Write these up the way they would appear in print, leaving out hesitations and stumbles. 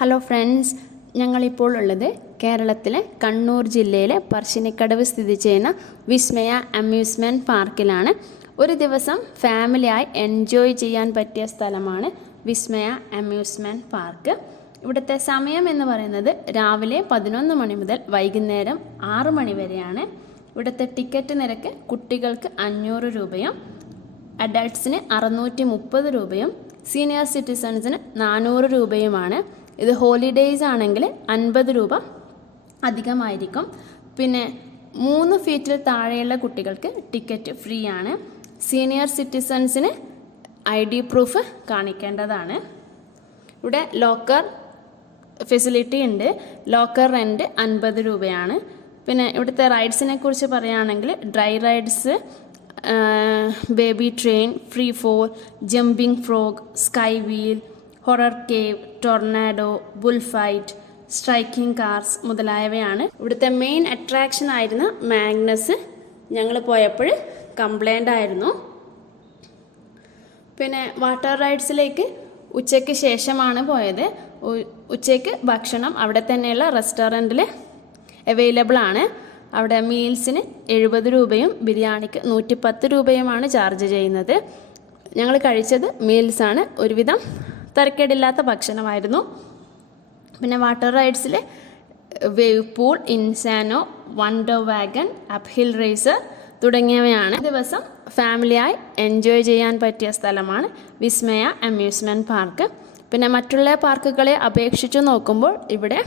Hello friends, ഞങ്ങളിപ്പോൾ ഉള്ളത് കേരളത്തിലെ കണ്ണൂർ ജില്ലയിലെ പറശ്ശിനിക്കടവ് സ്ഥിതി ചെയ്യുന്ന വിസ്മയ അമ്യൂസ്മെൻറ്റ് പാർക്കിലാണ്. ഒരു ദിവസം ഫാമിലിയായി എൻജോയ് ചെയ്യാൻ പറ്റിയ സ്ഥലമാണ് വിസ്മയ അമ്യൂസ്മെൻറ്റ് പാർക്ക്. ഇവിടുത്തെ സമയം എന്ന് പറയുന്നത് രാവിലെ 11 മണി മുതൽ വൈകുന്നേരം 6 മണി വരെയാണ്. ഇവിടുത്തെ ടിക്കറ്റ് നിരക്ക് കുട്ടികൾക്ക് 500 രൂപയും അഡൾട്ട്സിന് 630 രൂപയും സീനിയർ സിറ്റിസൺസിന് 400 രൂപയുമാണ്. ഇത് ഹോളിഡേയ്സ് ആണെങ്കിൽ 50 രൂപ അധികമായിരിക്കും. പിന്നെ 3 ഫീറ്റിൽ താഴെയുള്ള കുട്ടികൾക്ക് ടിക്കറ്റ് ഫ്രീ ആണ്. സീനിയർ സിറ്റിസൺസിന് ID പ്രൂഫ് കാണിക്കേണ്ടതാണ്. ഇവിടെ ലോക്കർ ഫെസിലിറ്റി ഉണ്ട്. ലോക്കർ റെൻറ്റ് 50 രൂപയാണ്. പിന്നെ ഇവിടുത്തെ റൈഡ്സിനെ കുറിച്ച് പറയുകയാണെങ്കിൽ dry rides, baby train, free fall, jumping frog, sky wheel, horror cave, tornado, bull fight, striking cars മുതലായവയാണ്. ഇവിടുത്തെ മെയിൻ അട്രാക്ഷൻ ആയിരുന്ന മാഗ്നസ് ഞങ്ങൾ പോയപ്പോൾ കംപ്ലൈൻ്റ് ആയിരുന്നു. പിന്നെ വാട്ടർ റൈഡ്സിലേക്ക് ഉച്ചയ്ക്ക് ശേഷമാണ് പോയത്. ഉച്ചയ്ക്ക് ഭക്ഷണം അവിടെ തന്നെയുള്ള റെസ്റ്റോറൻറ്റിൽ അവൈലബിൾ ആണ്. അവിടെ മീൽസിന് 70 രൂപയും ബിരിയാണിക്ക് 110 രൂപയുമാണ് ചാർജ് ചെയ്യുന്നത്. ഞങ്ങൾ കഴിച്ചത് മീൽസാണ്. ഒരുവിധം തരക്കേടില്ലാത്ത ഭക്ഷണമായിരുന്നു. പിന്നെ വാട്ടർ റൈഡ്സിൽ wave pool, Insano, wonder wagon, uphill racer തുടങ്ങിയവയാണ്. ദിവസം ഫാമിലിയായി എൻജോയ് ചെയ്യാൻ പറ്റിയ സ്ഥലമാണ് വിസ്മയ അമ്യൂസ്മെൻറ്റ് പാർക്ക്. പിന്നെ മറ്റുള്ള പാർക്കുകളെ അപേക്ഷിച്ച് നോക്കുമ്പോൾ ഇവിടെ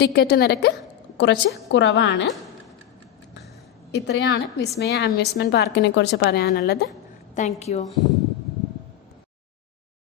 ടിക്കറ്റ് നിരക്ക് കുറച്ച് കുറവാണ്. ഇത്രയാണ് വിസ്മയ അമ്യൂസ്മെൻറ്റ് പാർക്കിനെ കുറിച്ച് പറയാനുള്ളത്. Thank you.